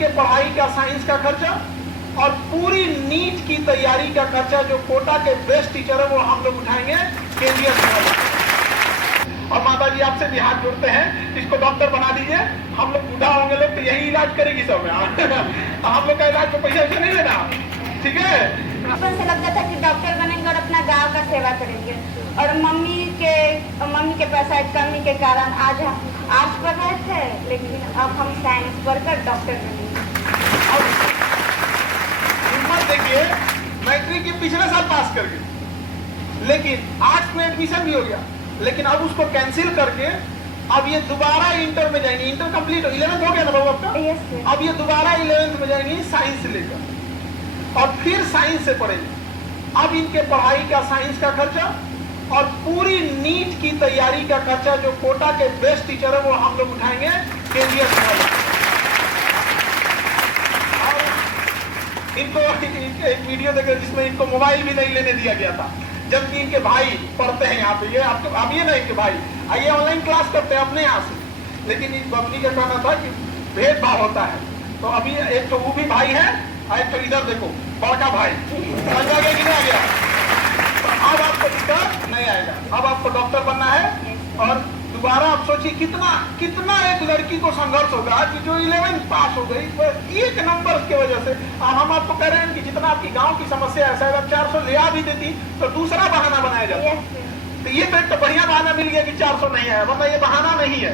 इनके पढ़ाई का, साइंस का खर्चा और पूरी नीट की तैयारी का खर्चा जो कोटा के बेस्ट टीचर है वो हम लोग उठाएंगे केंद्रीय सरकार। और माता जी आपसे भी हाथ जोड़ते हैं, इसको डॉक्टर बना दीजिए। हम लोग बूढ़ा होंगे लोग तो यही इलाज करेगी सब। तो हम लोग का इलाज में पैसा नहीं लेना, ठीक है। बचपन से लगता था कि डॉक्टर बनेंगे और अपना गांव का सेवा करेंगे, और मम्मी के पैसा की कमी के कारण आज हम आर्ट्स पढ़ रहे थे, लेकिन अब हम साइंस पढ़कर डॉक्टर बनेंगे। हिम्मत देखिए, मैट्रिक के पिछले साल पास कर गए, लेकिन आर्ट्स में एडमिशन भी हो गया, लेकिन अब उसको कैंसिल करके अब ये दोबारा इंटर में जाएंगे। इंटर कंप्लीट 11th हो गया ना बाबू आपका? Yes, sir. अब ये दोबारा 11th में जाएंगी साइंस लेकर, और फिर साइंस से पढ़ेंगे। अब इनके पढ़ाई का, साइंस का खर्चा और पूरी नीट की तैयारी का खर्चा जो कोटा के बेस्ट टीचर है वो हम लोग उठाएंगे केंद्रीय सरकार। इनको एक वीडियो देखे जिसमें इनको मोबाइल भी नहीं लेने दिया गया था, जबकि इनके भाई पढ़ते हैं यहाँ पे। ये आपके अब ये नहीं कि भाई आइए ऑनलाइन क्लास करते हैं अपने यहाँ से, लेकिन इस बबली का कहना था कि भेदभाव होता है। तो अभी एक तो वो भी भाई है और एक तो इधर देखो बड़का भाई, समझ आ गया कि नहीं आ गया? तो अब आपको दिक्कत नहीं आएगा, अब आपको डॉक्टर बनना है। और दोबारा आप सोचिए कितना एक लड़की को संघर्ष होगा कि जो 11th पास हो गई एक नंबर की वजह से। हम आपको कह रहे हैं कि जितना आपकी गांव की समस्या है, शायद आप 400 ले आ भी देती तो दूसरा बहाना बनाया जाता। तो ये तो बढ़िया बहाना मिल गया कि 400 नहीं है, वरना ये बहाना नहीं है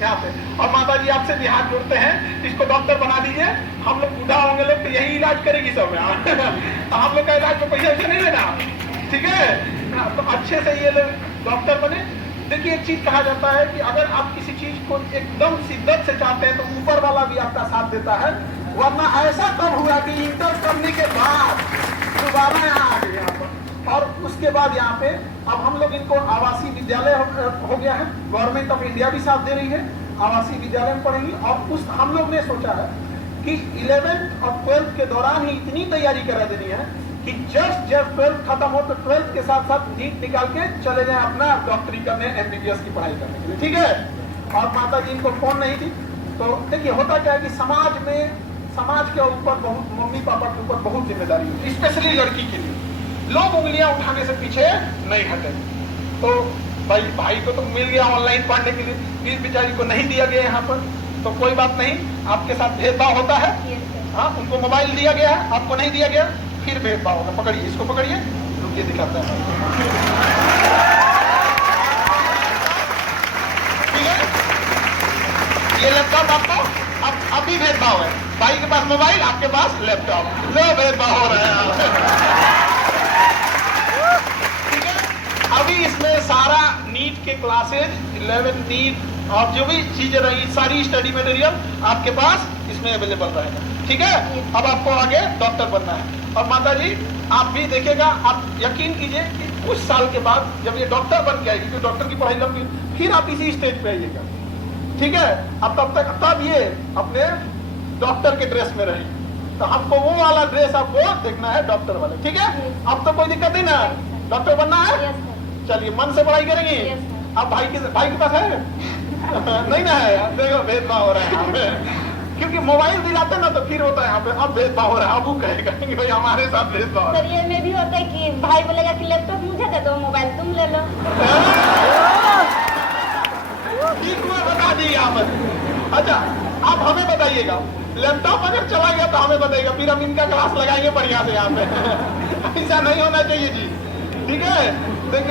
यहाँ पे। और माता जी आपसे भी हाथ जोड़ते हैं, इसको डॉक्टर बना दीजिए। हम लोग बूढ़ा होंगे लोग तो यही इलाज करेगी सब। तो हम लोग का इलाज में पैसा नहीं लेना, ठीक है। तो अच्छे से ये लोग डॉक्टर बने। देखिए एक चीज कहा जाता है कि अगर आप किसी चीज को एकदम शिद्दत से चाहते हैं तो ऊपर वाला भी आपका साथ देता है, वरना ऐसा कब हुआ कि इंटर करने के बाद दोबारा यहाँ आ गए यहाँ पर। और उसके बाद यहाँ पे अब हम लोग इनको आवासीय विद्यालय हो गया है, गवर्नमेंट ऑफ इंडिया भी साथ दे रही है, आवासीय विद्यालय में पढ़ेंगी। और उस हम लोग ने सोचा है कि 11th और 12th के दौरान ही इतनी तैयारी करा देनी है कि जब 12th खत्म हो तो 12th के साथ साथ नीट निकाल के चले जाए अपना डॉक्टरी करने, MBBS की पढ़ाई करने के लिए, ठीक है। और माता जी इनको फोन नहीं थी। तो देखिए होता क्या है कि समाज के ऊपर बहुत, मम्मी पापा के ऊपर बहुत जिम्मेदारी होती है, स्पेशली लड़की के लिए। लोग उंगलियां उठाने से पीछे नहीं हटे। तो भाई को तो मिल गया ऑनलाइन पढ़ने के लिए, इस बेचारी को नहीं दिया गया यहाँ पर। तो कोई बात नहीं, आपके साथ भेदभाव होता है। हाँ, उनको मोबाइल दिया गया है, आपको नहीं दिया गया, फिर भेदभाव होगा। पकड़िए, इसको पकड़िए, रुकिए दिखाता है, ठीक है। ये लैपटॉप आपको अब भी भेदभाव है, भाई के पास मोबाइल, आपके पास लैपटॉप, लो भेदभाव हो रहा है। ठीक है, अभी इसमें सारा नीट के क्लासेज, 11 नीट और जो भी चीजें रही, सारी स्टडी मटेरियल आपके पास इसमें अवेलेबल रहेगा, ठीक है। अब आपको आगे डॉक्टर बनना है। और माता जी आप भी देखिएगा, आप यकीन कीजिए कि कुछ साल के बाद जब ये डॉक्टर बन के आएगी, तो डॉक्टर की पढ़ाई लंबी, फिर आप इसी स्टेज पे आइएगा, ठीक है। अब तब ये अपने डॉक्टर के ड्रेस में रहेंगे। तो हमको वो वाला ड्रेस आपको देखना है, डॉक्टर वाले, ठीक है। अब तो कोई दिक्कत नहीं ना, डॉक्टर बनना है। चलिए मन से पढ़ाई करेंगे। अब भाई के पास है नहीं ना है, देखो भेदभाव हो रहा है यहाँ पे, क्योंकि मोबाइल दिलाते ना तो फिर होता है यहाँ पे अब भेदभाव हो रहा है। अब वो कहेंगे भाई हमारे साथ भेदभाव। सर ये में भी होता है कि भाई बोलेगा कि लैपटॉप मुझे दे दो, मोबाइल तुम ले लो। ठीक हुआ, बता दी यहाँ पर। अच्छा आप हमें बताइएगा, लैपटॉप अगर चला गया तो हमें बताइएगा, फिर हम इनका क्लास लगाएंगे बढ़िया से यहाँ पे। ऐसा नहीं होना चाहिए जी, ठीक है। देखिए